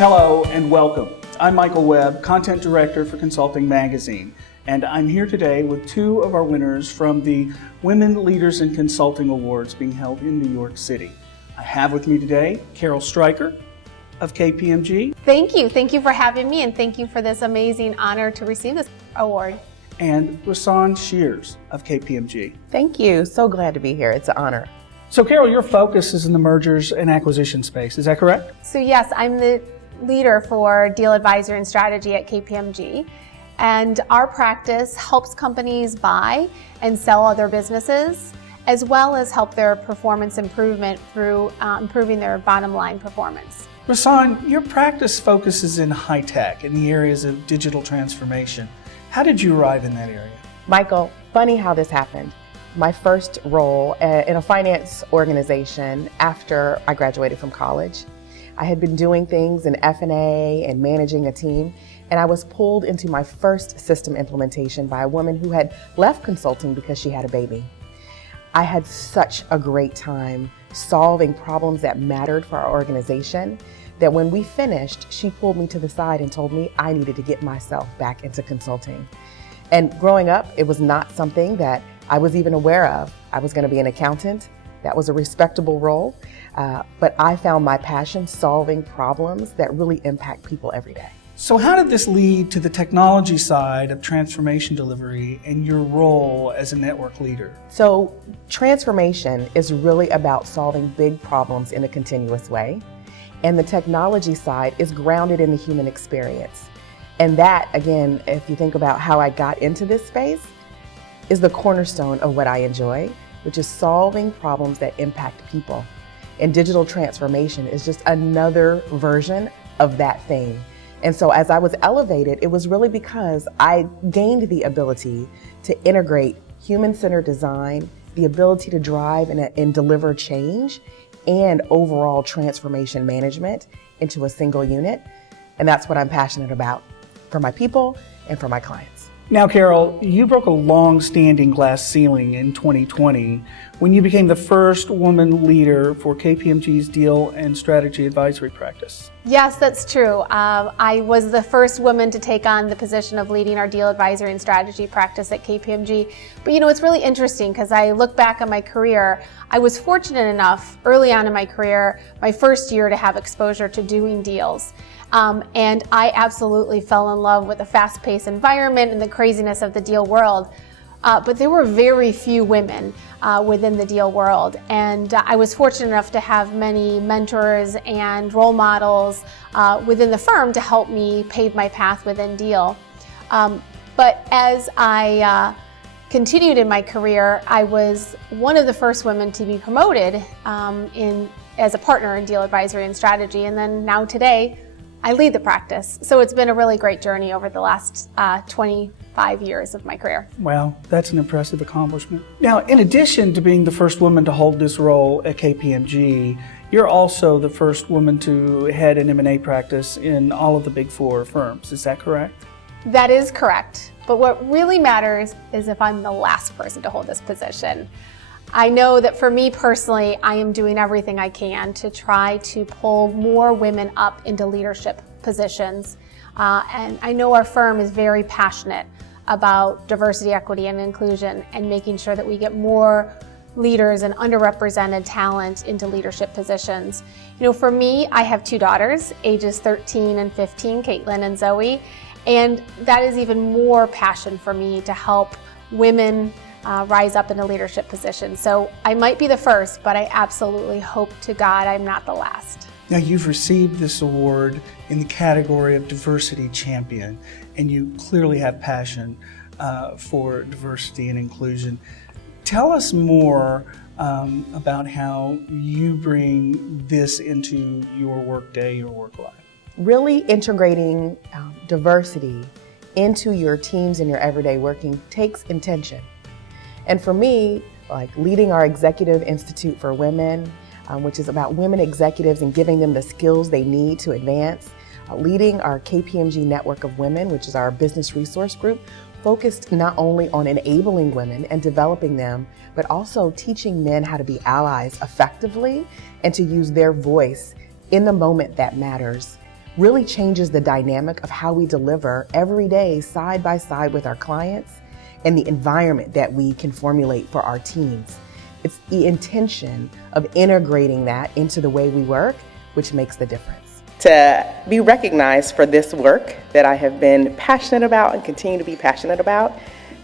Hello and welcome. I'm Micahel Webb, Content Director for Consulting Magazine, and I'm here today with two of our winners from the Women Leaders in Consulting Awards being held in New York City. I have with me today Carole Streicher of KPMG. Thank you. Thank you for having me, and thank you for this amazing honor to receive this award. And Rahsaan Shears of KPMG. Thank you. So glad to be here. It's an honor. So Carole, your focus is in the mergers and acquisition space, is that correct? So yes, I'm the leader for deal advisory and strategy at KPMG. And our practice helps companies buy and sell other businesses, as well as help their performance improvement through improving their bottom line performance. Rahsaan, your practice focuses in high tech, in the areas of digital transformation. How did you arrive in that area? Michael, funny how this happened. My first role in a finance organization after I graduated from college. I had been doing things in F&A and managing a team, and I was pulled into my first system implementation by a woman who had left consulting because she had a baby. I had such a great time solving problems that mattered for our organization that when we finished, she pulled me to the side and told me I needed to get myself back into consulting. And growing up, it was not something that I was even aware of. I was going to be an accountant. That was a respectable role, but I found my passion solving problems that really impact people every day. So how did this lead to the technology side of transformation delivery and your role as a network leader? So transformation is really about solving big problems in a continuous way. And the technology side is grounded in the human experience. And that, again, if you think about how I got into this space, is the cornerstone of what I enjoy, which is solving problems that impact people. And digital transformation is just another version of that thing. And so as I was elevated, it was really because I gained the ability to integrate human-centered design, the ability to drive and deliver change, and overall transformation management into a single unit. And that's what I'm passionate about for my people and for my clients. Now, Carole, you broke a long-standing glass ceiling in 2020 when you became the first woman leader for KPMG's deal and strategy advisory practice. Yes, that's true. I was the first woman to take on the position of leading our deal advisory and strategy practice at KPMG. But it's really interesting because I look back on my career. I was fortunate enough early on in my career, my first year, to have exposure to doing deals. And I absolutely fell in love with the fast-paced environment and the craziness of the deal world. But there were very few women within the deal world. And I was fortunate enough to have many mentors and role models within the firm to help me pave my path within deal. But as I continued in my career, I was one of the first women to be promoted as a partner in deal advisory and strategy. And then now today, I lead the practice. So it's been a really great journey over the last 25 years of my career. Wow, that's an impressive accomplishment. Now, in addition to being the first woman to hold this role at KPMG, you're also the first woman to head an M&A practice in all of the Big Four firms. Is that correct? That is correct. But what really matters is if I'm the last person to hold this position. I know that for me personally, I am doing everything I can to try to pull more women up into leadership positions. And I know our firm is very passionate about diversity, equity, and inclusion, and making sure that we get more leaders and underrepresented talent into leadership positions. For me, I have two daughters, ages 13 and 15, Caitlin and Zoe, and that is even more passion for me to help women rise up into leadership positions. So I might be the first, but I absolutely hope to God I'm not the last. Now, you've received this award in the category of Diversity Champion, and you clearly have passion for diversity and inclusion. Tell us more about how you bring this into your workday, your work life. Really integrating diversity into your teams and your everyday working takes intention. And for me, like leading our Executive Institute for Women, which is about women executives and giving them the skills they need to advance, leading our KPMG Network of Women, which is our business resource group, focused not only on enabling women and developing them, but also teaching men how to be allies effectively and to use their voice in the moment that matters. really changes the dynamic of how we deliver every day side by side with our clients and the environment that we can formulate for our teams. It's the intention of integrating that into the way we work, which makes the difference. To be recognized for this work that I have been passionate about and continue to be passionate about,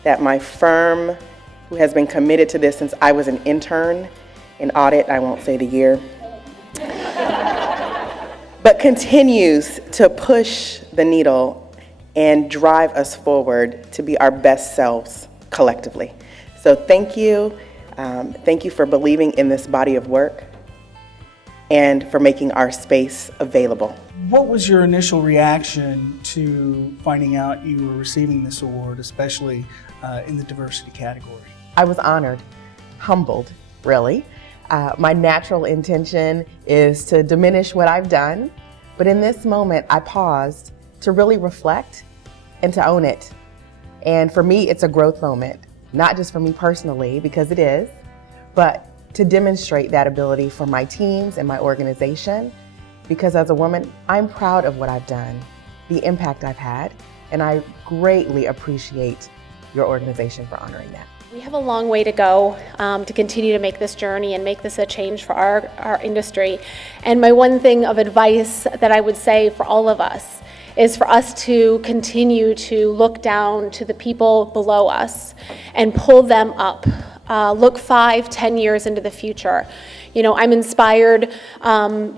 that my firm, who has been committed to this since I was an intern in audit, I won't say the year, but continues to push the needle and drive us forward to be our best selves collectively. So thank you. Thank you for believing in this body of work and for making our space available. What was your initial reaction to finding out you were receiving this award, especially in the diversity category? I was honored, humbled, really. My natural intention is to diminish what I've done, but in this moment, I paused to really reflect and to own it. And for me, it's a growth moment, not just for me personally, because it is, but to demonstrate that ability for my teams and my organization, because as a woman, I'm proud of what I've done, the impact I've had, and I greatly appreciate your organization for honoring that. We have a long way to go to continue to make this journey and make this a change for our industry. And my one thing of advice that I would say for all of us is for us to continue to look down to the people below us and pull them up. Look 5-10 years into the future. You know, I'm inspired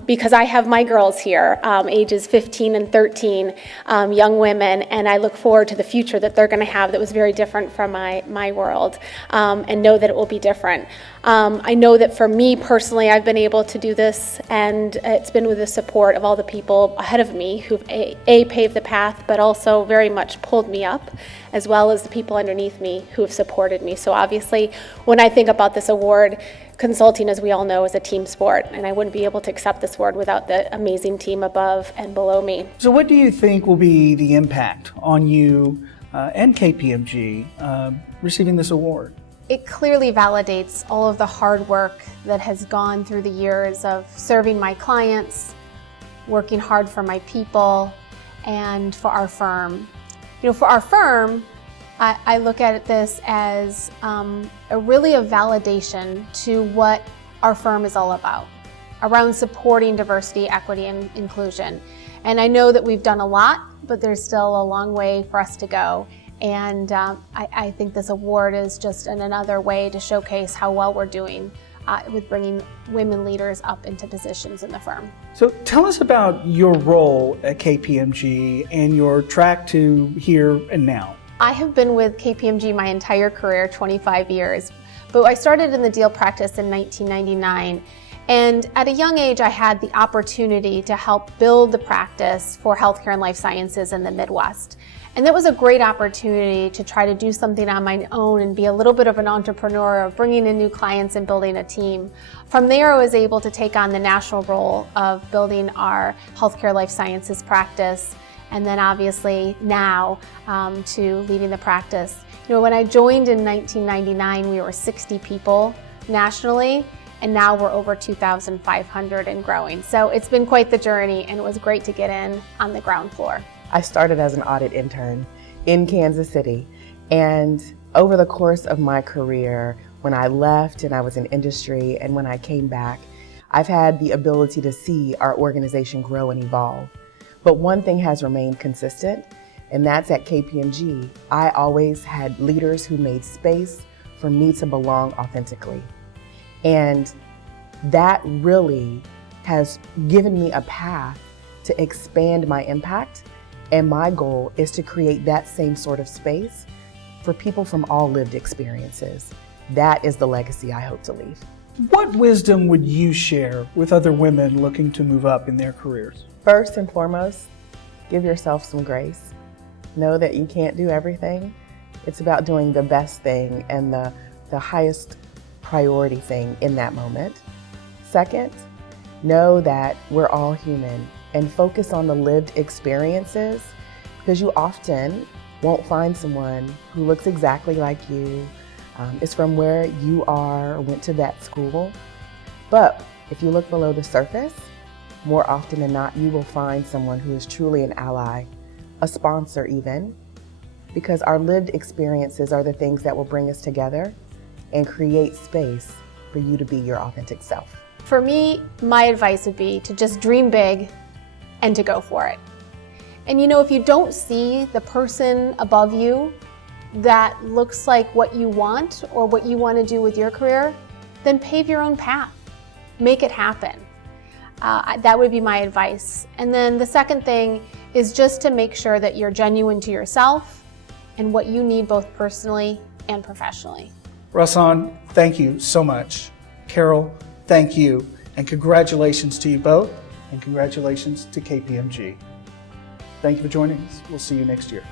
because I have my girls here, ages 15 and 13, young women, and I look forward to the future that they're going to have that was very different from my world, and know that it will be different. I know that for me personally, I've been able to do this, and it's been with the support of all the people ahead of me who've A, paved the path, but also very much pulled me up, as well as the people underneath me who have supported me. So obviously, when I think about this award, consulting, as we all know, is a team sport, and I wouldn't be able to accept this award without the amazing team above and below me. So what do you think will be the impact on you and KPMG receiving this award? It clearly validates all of the hard work that has gone through the years of serving my clients, working hard for my people, and for our firm. You know, for our firm, I look at this as really a validation to what our firm is all about, around supporting diversity, equity, and inclusion. And I know that we've done a lot, but there's still a long way for us to go. And I think this award is just another way to showcase how well we're doing with bringing women leaders up into positions in the firm. So tell us about your role at KPMG and your track to here and now. I have been with KPMG my entire career, 25 years, but I started in the deal practice in 1999. And at a young age, I had the opportunity to help build the practice for healthcare and life sciences in the Midwest. And that was a great opportunity to try to do something on my own and be a little bit of an entrepreneur of bringing in new clients and building a team. From there, I was able to take on the national role of building our healthcare life sciences practice, and then obviously now to leading the practice. You know, when I joined in 1999, we were 60 people nationally, and now we're over 2,500 and growing. So it's been quite the journey, and it was great to get in on the ground floor. I started as an audit intern in Kansas City, and over the course of my career, when I left and I was in industry and when I came back, I've had the ability to see our organization grow and evolve. But one thing has remained consistent, and that's at KPMG. I always had leaders who made space for me to belong authentically. And that really has given me a path to expand my impact. And my goal is to create that same sort of space for people from all lived experiences. That is the legacy I hope to leave. What wisdom would you share with other women looking to move up in their careers? First and foremost, give yourself some grace. Know that you can't do everything. It's about doing the best thing and the highest priority thing in that moment. Second, know that we're all human and focus on the lived experiences, because you often won't find someone who looks exactly like you, is from where you are, or went to that school. But if you look below the surface, more often than not, you will find someone who is truly an ally, a sponsor even, because our lived experiences are the things that will bring us together and create space for you to be your authentic self. For me, my advice would be to just dream big and to go for it. And if you don't see the person above you that looks like what you want or what you want to do with your career, then pave your own path. Make it happen. That would be my advice. And then the second thing is just to make sure that you're genuine to yourself and what you need both personally and professionally. Rahsaan, thank you so much. Carole, thank you. And congratulations to you both, and congratulations to KPMG. Thank you for joining us. We'll see you next year.